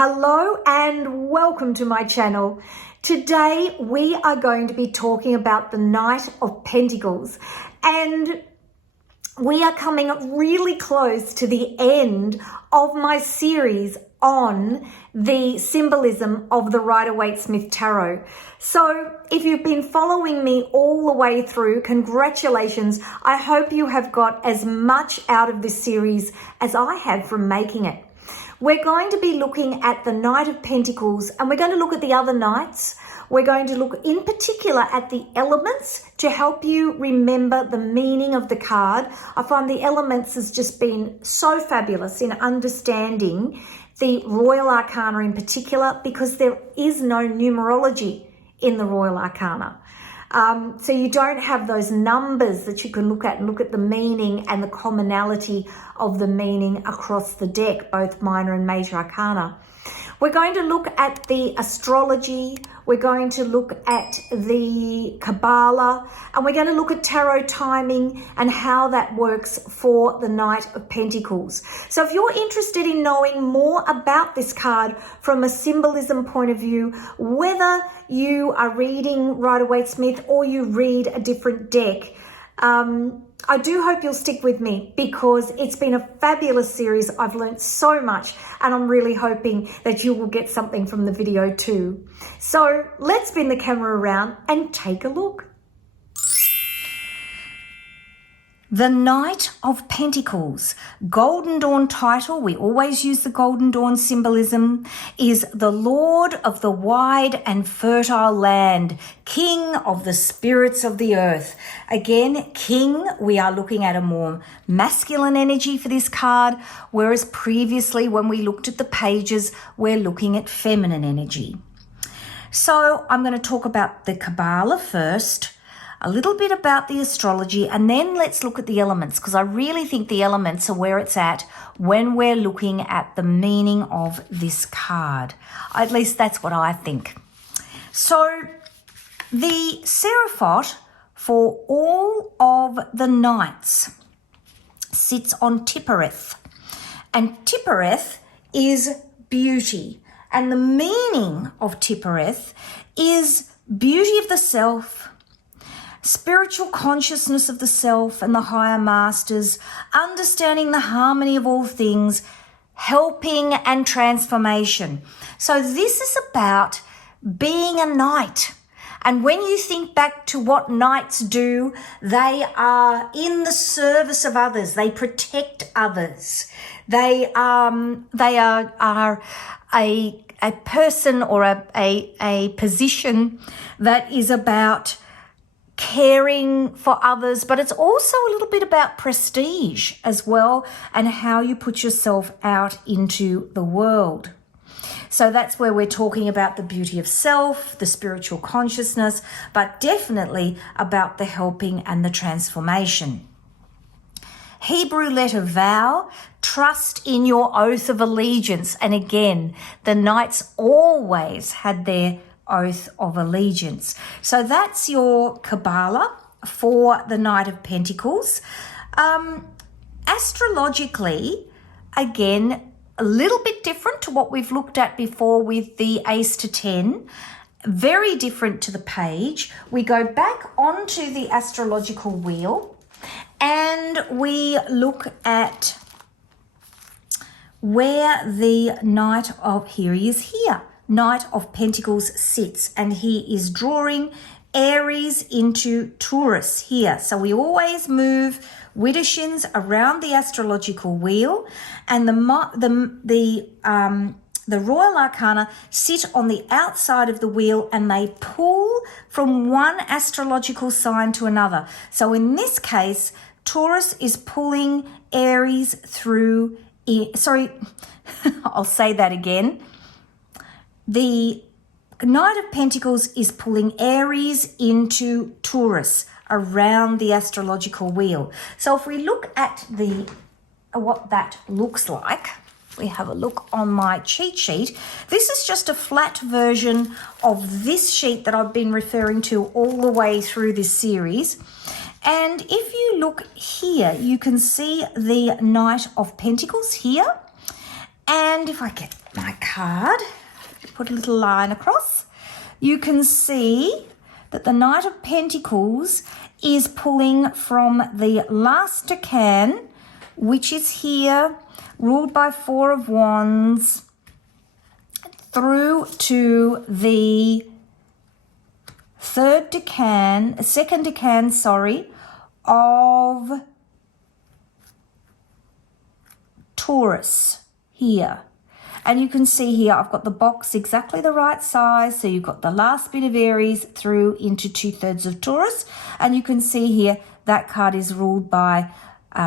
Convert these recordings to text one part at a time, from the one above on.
Hello and welcome to my channel. Today we are going to be talking about the Knight of Pentacles, and we are coming really close to the end of my series on the symbolism of the Rider-Waite-Smith Tarot. So if you've been following me all the way through, congratulations. I hope you have got as much out of this series as I have from making it. We're going to be looking at the Knight of Pentacles, and we're going to look at the other knights. We're going to look in particular at the elements to help you remember the meaning of the card. I find the elements has just been so fabulous in understanding the Royal Arcana in particular, because there is no numerology in the Royal Arcana. So you don't have those numbers that you can look at and look at the meaning and the commonality of the meaning across the deck, both minor and major arcana. We're going to look at the astrology, we're going to look at the Kabbalah, and we're going to look at tarot timing and how that works for the Knight of Pentacles. So if you're interested in knowing more about this card from a symbolism point of view, whether you are reading Rider-Waite-Smith or you read a different deck, I do hope you'll stick with me, because it's been a fabulous series. I've learned so much, and I'm really hoping that you will get something from the video too. So let's spin the camera around and take a look. The Knight of Pentacles, Golden Dawn title, we always use the Golden Dawn symbolism, is the Lord of the wide and fertile land, King of the spirits of the earth. Again, King, we are looking at a more masculine energy for this card, whereas previously when we looked at the pages, we're looking at feminine energy. So I'm going to talk about the Kabbalah first, a little bit about the astrology, and then let's look at the elements, because I really think the elements are where it's at when we're looking at the meaning of this card. At least that's what I think. So the Seraphot for all of the knights sits on Tippereth, and Tippereth is beauty, and the meaning of Tippereth is beauty of the self, spiritual consciousness of the self and the higher masters, understanding the harmony of all things, helping and transformation. So this is about being a knight. And when you think back to what knights do, they are in the service of others. They protect others. They are a person or a position that is about caring for others, but it's also a little bit about prestige as well, and how you put yourself out into the world. So that's where we're talking about the beauty of self, the spiritual consciousness, but definitely about the helping and the transformation. Hebrew letter vow, trust in your oath of allegiance. And again, the knights always had their oath of allegiance. So that's your Kabbalah for the Knight of Pentacles. Astrologically, again, a little bit different to what we've looked at before with the Ace to 10. Very different to the page. We go back onto the astrological wheel and we look at where the Knight of, here he is here. Knight of Pentacles sits, and he is drawing Aries into Taurus here. So we always move Widdershins around the astrological wheel, and the Royal Arcana sit on the outside of the wheel, and they pull from one astrological sign to another. So in this case, Taurus is pulling Aries through, I'll say that again. The Knight of Pentacles is pulling Aries into Taurus around the astrological wheel. So if we look at what that looks like, we have a look on my cheat sheet. This is just a flat version of this sheet that I've been referring to all the way through this series. And if you look here, you can see the Knight of Pentacles here. And if I get my card, put a little line across, you can see that the Knight of Pentacles is pulling from the last decan, which is here, ruled by Four of Wands, through to the second decan, of Taurus here. And you can see here, I've got the box exactly the right size. So you've got the last bit of Aries through into 2/3 of Taurus. And you can see here, that card is ruled by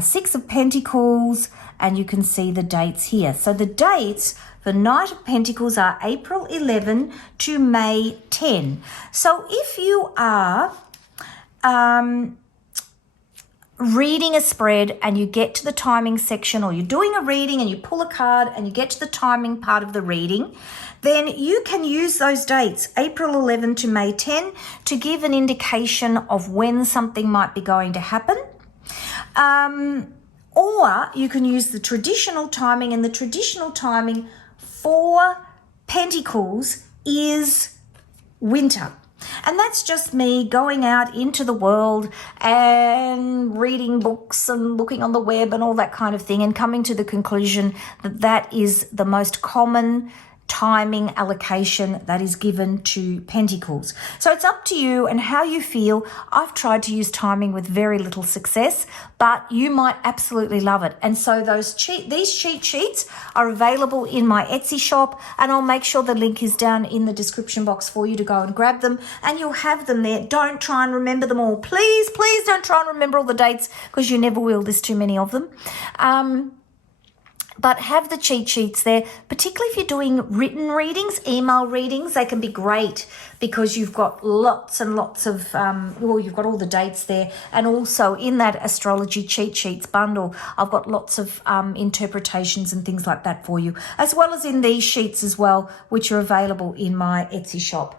Six of Pentacles. And you can see the dates here. So the dates for Knight of Pentacles are April 11 to May 10. So if you are reading a spread and you get to the timing section, or you're doing a reading and you pull a card and you get to the timing part of the reading, then you can use those dates, April 11 to May 10, to give an indication of when something might be going to happen. Or you can use the traditional timing, and the traditional timing for Pentacles is winter. And that's just me going out into the world and reading books and looking on the web and all that kind of thing, and coming to the conclusion that that is the most common timing allocation that is given to Pentacles. So it's up to you and how you feel. I've tried to use timing with very little success, but you might absolutely love it. And so these cheat sheets are available in my Etsy shop, and I'll make sure the link is down in the description box for you to go and grab them, and you'll have them there. Don't try and remember them all. Please, please don't try and remember all the dates, because you never will. There's too many of them. But have the cheat sheets there, particularly if you're doing written readings, email readings. They can be great because you've got lots and lots of, you've got all the dates there. And also in that astrology cheat sheets bundle, I've got lots of interpretations and things like that for you, as well as in these sheets as well, which are available in my Etsy shop.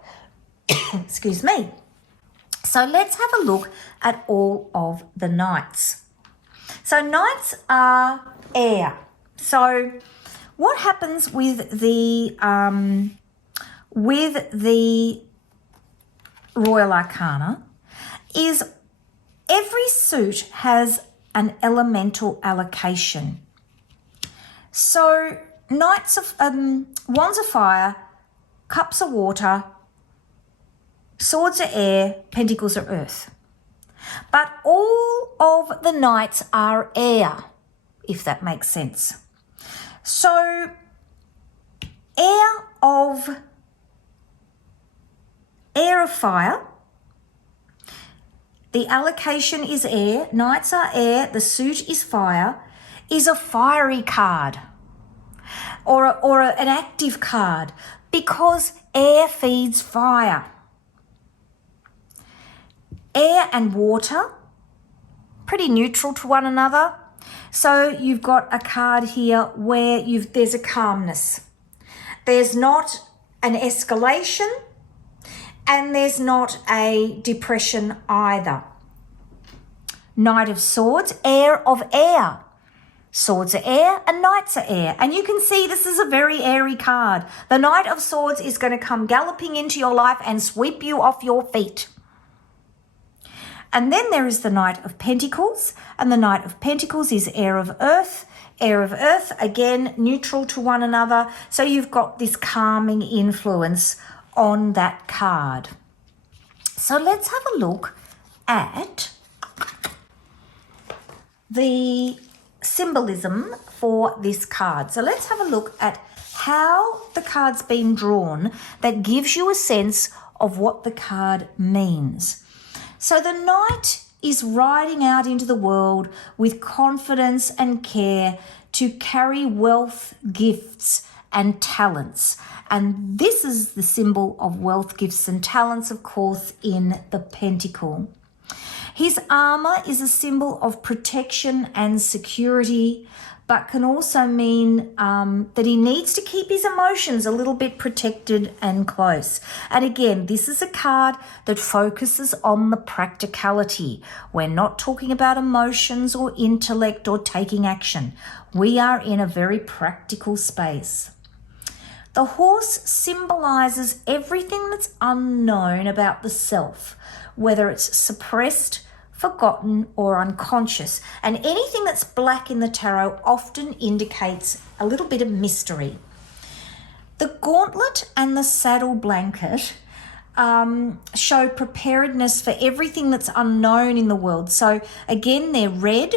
Excuse me. So let's have a look at all of the Knights. So Knights are air. So what happens with the Royal Arcana is every suit has an elemental allocation. So Knights of Wands are fire, Cups are water, Swords are air, Pentacles are earth. But all of the Knights are air, if that makes sense. So air of fire, the allocation is air, Knights are air, the suit is fire, is a fiery card or an active card, because air feeds fire. Air and water, pretty neutral to one another. So you've got a card here where there's a calmness. There's not an escalation, and there's not a depression either. Knight of Swords, air of air. Swords are air and Knights are air. And you can see this is a very airy card. The Knight of Swords is going to come galloping into your life and sweep you off your feet. And then there is the Knight of Pentacles, and the Knight of Pentacles is air of earth. Air of earth, again, neutral to one another. So you've got this calming influence on that card. So let's have a look at the symbolism for this card. So let's have a look at how the card's been drawn that gives you a sense of what the card means. So the Knight is riding out into the world with confidence and care to carry wealth, gifts, and talents. And this is the symbol of wealth, gifts, and talents, of course, in the Pentacle. His armor is a symbol of protection and security, but can also mean that he needs to keep his emotions a little bit protected and close. And again, this is a card that focuses on the practicality. We're not talking about emotions or intellect or taking action. We are in a very practical space. The horse symbolizes everything that's unknown about the self, whether it's suppressed, forgotten, or unconscious. And anything that's black in the tarot often indicates a little bit of mystery. The gauntlet and the saddle blanket show preparedness for everything that's unknown in the world. So again, they're red.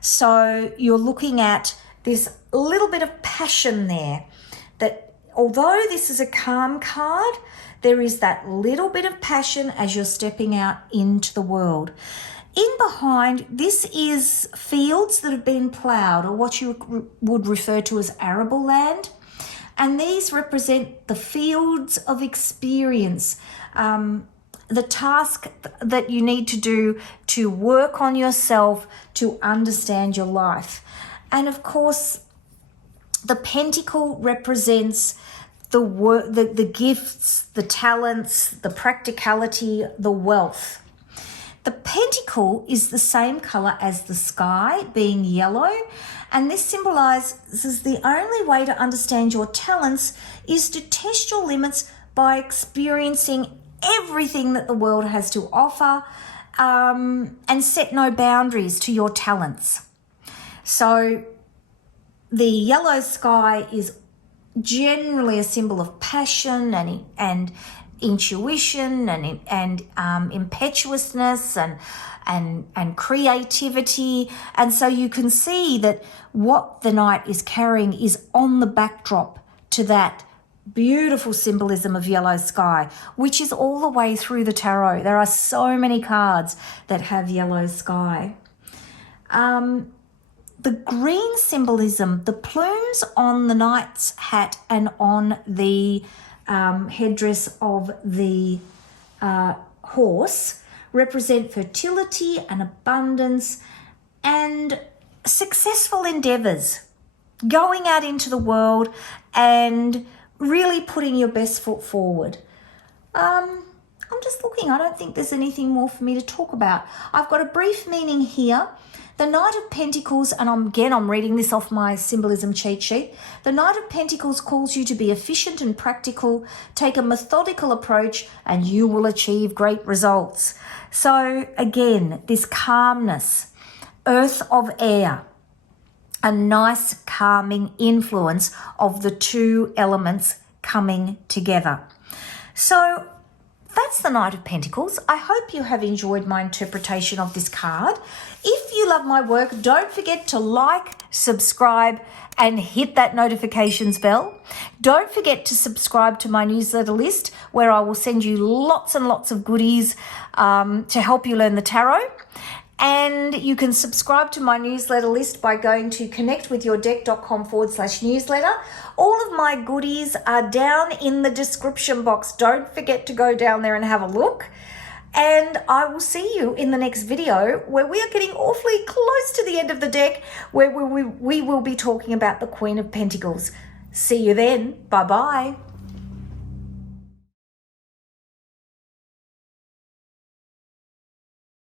So you're looking at this little bit of passion there, that although this is a calm card, there is that little bit of passion as you're stepping out into the world. In behind, this is fields that have been ploughed, or what you would refer to as arable land. And these represent the fields of experience, the task that you need to do to work on yourself, to understand your life. And of course, the pentacle represents the work, the gifts, the talents, the practicality, the wealth. The pentacle is the same color as the sky, being yellow, and this symbolizes the only way to understand your talents is to test your limits by experiencing everything that the world has to offer, and set no boundaries to your talents. So the yellow sky is generally a symbol of passion and intuition and impetuousness and creativity. And so you can see that what the Knight is carrying is on the backdrop to that beautiful symbolism of yellow sky, which is all the way through the tarot. There are so many cards that have yellow sky. The green symbolism, the plumes on the Knight's hat and on the headdress of the horse represent fertility and abundance and successful endeavors, going out into the world and really putting your best foot forward. I'm just looking. I don't think there's anything more for me to talk about. I've got a brief meaning here. The Knight of Pentacles, and I'm reading this off my symbolism cheat sheet. The Knight of Pentacles calls you to be efficient and practical, take a methodical approach, and you will achieve great results. So again, this calmness, earth of air, a nice calming influence of the two elements coming together. So that's the Knight of Pentacles. I hope you have enjoyed my interpretation of this card. If you love my work, don't forget to like, subscribe, and hit that notifications bell. Don't forget to subscribe to my newsletter list, where I will send you lots and lots of goodies to help you learn the tarot. And you can subscribe to my newsletter list by going to connectwithyourdeck.com/newsletter. All of my goodies are down in the description box. Don't forget to go down there and have a look. And I will see you in the next video, where we are getting awfully close to the end of the deck, where we will be talking about the Queen of Pentacles. See you then. Bye-bye.